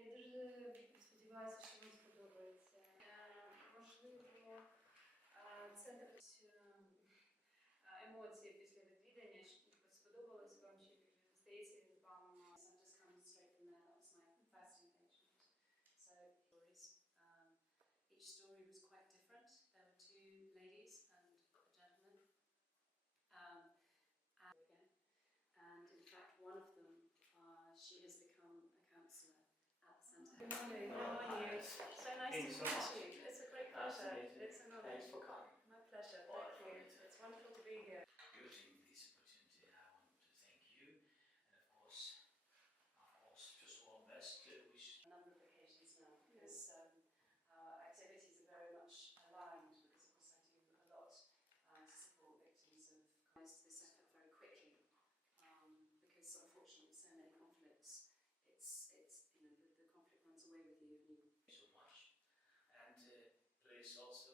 Я дуже сподіваюся, що вам сподобається. Е, Можливо, е, це також е, емоції після відвідання. що Сподобалось вам чи здається вам Yes, I've just come straight from there. That was my first engagement. So stories. Um, each story was quite different. There were two ladies and a gentleman. Um, and again, and in fact, one of them, uh, she has Good morning. How are you? So nice to meet you. It's a great pleasure. Absolutely. It's an also